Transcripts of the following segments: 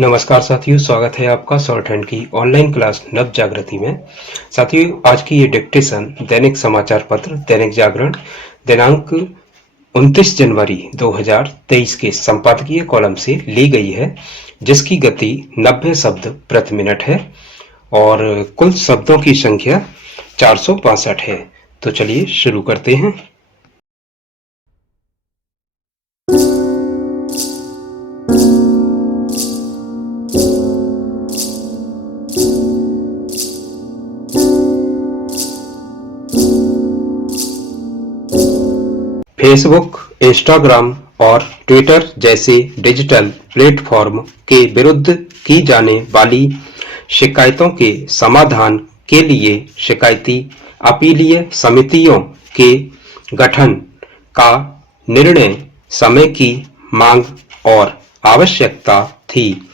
नमस्कार साथियों, स्वागत है आपका शॉर्ट हैंड की ऑनलाइन क्लास नव जागृति में। साथियों, आज की ये डिक्टेशन दैनिक समाचार पत्र दैनिक जागरण दिनांक 29 जनवरी 2023 के संपादकीय कॉलम से ली गई है, जिसकी गति 90 शब्द प्रति मिनट है और कुल शब्दों की संख्या 465 है। तो चलिए शुरू करते हैं। फेसबुक, इंस्टाग्राम और ट्विटर जैसे डिजिटल प्लेटफॉर्म के विरुद्ध की जाने वाली शिकायतों के समाधान के लिए शिकायती अपीलीय समितियों के गठन का निर्णय समय की मांग और आवश्यकता थी।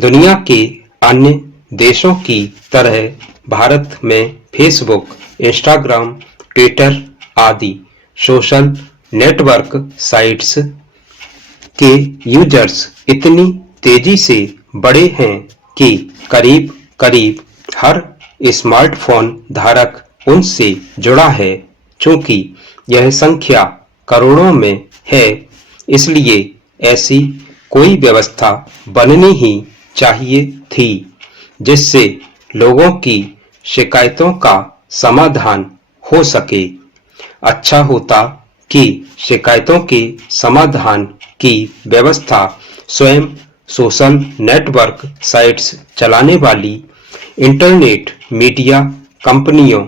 दुनिया के अन्य देशों की तरह भारत में फेसबुक, इंस्टाग्राम, ट्विटर आदि सोशल नेटवर्क साइट्स के यूजर्स इतनी तेजी से बढ़े हैं कि करीब-करीब हर स्मार्टफोन धारक उनसे जुड़ा है। चूंकि यह संख्या करोड़ों में है, इसलिए ऐसी कोई व्यवस्था बननी ही चाहिए थी जिससे लोगों की शिकायतों का समाधान हो सके। अच्छा होता कि शिकायतों के समाधान की व्यवस्था स्वयं सोशल नेटवर्क साइट्स चलाने वाली इंटरनेट मीडिया कंपनियों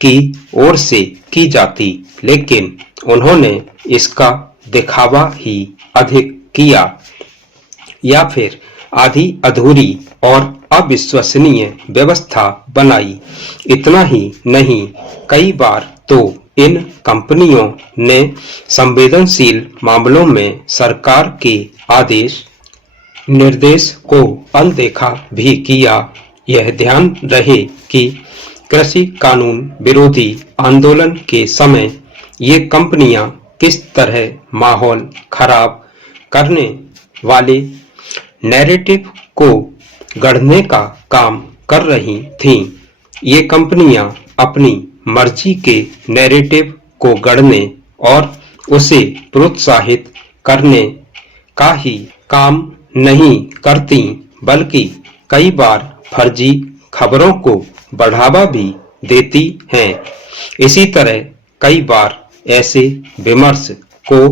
की ओर से की जाती, लेकिन उन्होंने इसका दिखावा ही अधिक किया या फिर आधी अधूरी और अविश्वसनीय व्यवस्था बनाई। इतना ही नहीं, कई बार तो इन कंपनियों ने संवेदनशील मामलों में सरकार के आदेश निर्देश को अनदेखा भी किया। यह ध्यान रहे कि कृषि कानून विरोधी आंदोलन के समय ये कंपनियां किस तरह माहौल खराब करने वाले नैरेटिव को गढ़ने का काम कर रही थीं। ये कंपनियां अपनी मर्जी के नैरेटिव को गढ़ने और उसे प्रोत्साहित करने का ही काम नहीं करती, बल्कि कई बार फर्जी खबरों को बढ़ावा भी देती हैं। इसी तरह कई बार ऐसे विमर्श को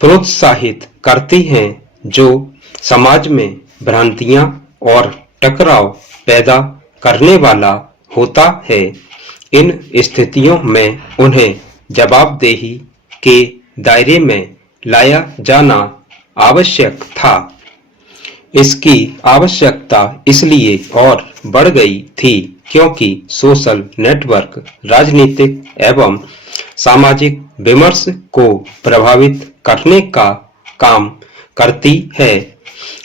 प्रोत्साहित करती हैं जो समाज में भ्रांतियां और टकराव पैदा करने वाला होता है। इन स्थितियों में उन्हें जवाबदेही के दायरे में लाया जाना आवश्यक था। इसकी आवश्यकता इसलिए और बढ़ गई थी क्योंकि सोशल नेटवर्क राजनीतिक एवं सामाजिक विमर्श को प्रभावित करने का काम करती है।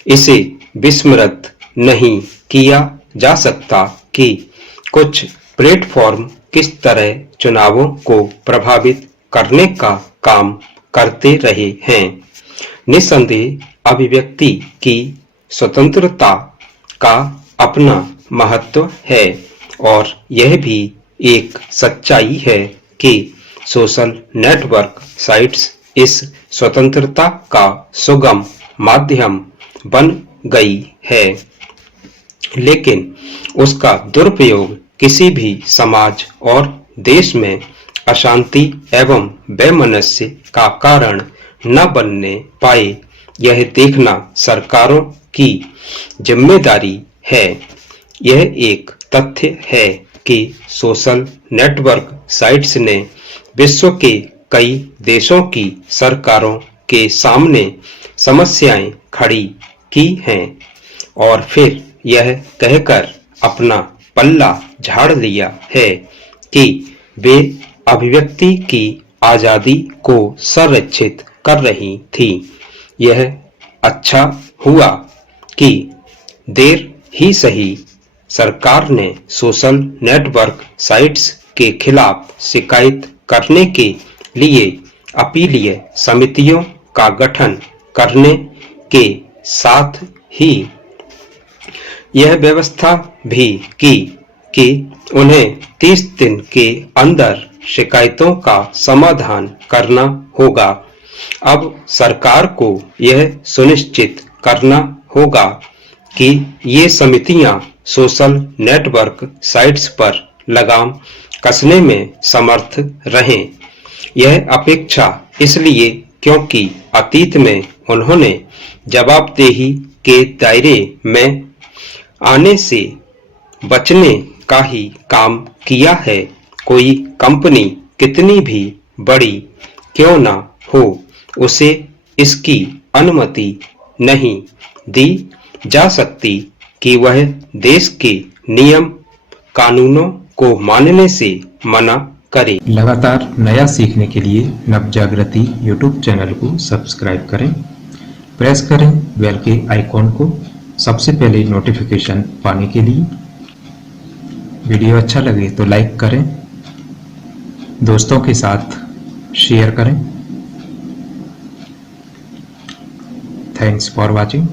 इसे विस्मृत नहीं किया जा सकता कि कुछ प्लेटफॉर्म किस तरह चुनावों को प्रभावित करने का काम करते रहे हैं। निस्संदेह अभिव्यक्ति की स्वतंत्रता का अपना महत्व है और यह भी एक सच्चाई है कि सोशल नेटवर्क साइट्स इस स्वतंत्रता का सुगम माध्यम बन गई है, लेकिन उसका दुरुपयोग किसी भी समाज और देश में अशांति एवं वैमनस्य का कारण न बनने पाए, यह देखना सरकारों की जिम्मेदारी है। यह एक तथ्य है कि सोशल नेटवर्क साइट्स ने विश्व के कई देशों की सरकारों के सामने समस्याएं खड़ी की हैं और फिर यह कहकर अपना पल्ला झाड़ लिया है कि वे अभिव्यक्ति की आजादी को संरक्षित कर रही थी। यह अच्छा हुआ कि देर ही सही सरकार ने सोशल नेटवर्क साइट्स के खिलाफ शिकायत करने के लिए अपीलीय समितियों का गठन करने के साथ ही यह व्यवस्था भी की कि उन्हें 30 दिन के अंदर शिकायतों का समाधान करना होगा। अब सरकार को यह सुनिश्चित करना होगा कि ये समितियां सोशल नेटवर्क साइट्स पर लगाम कसने में समर्थ रहें। यह अपेक्षा इसलिए क्योंकि अतीत में उन्होंने जवाबदेही के दायरे में आने से बचने का ही काम किया है। कोई कंपनी कितनी भी बड़ी क्यों ना हो, उसे इसकी अनुमति नहीं दी जा सकती कि वह देश के नियम कानूनों को मानने से मना करे। लगातार नया सीखने के लिए नवजागृति यूट्यूब चैनल को सब्सक्राइब करें, प्रेस करें बेल के आइकॉन को सबसे पहले नोटिफिकेशन पाने के लिए। वीडियो अच्छा लगे तो लाइक करें, दोस्तों के साथ शेयर करें। Thanks for watching.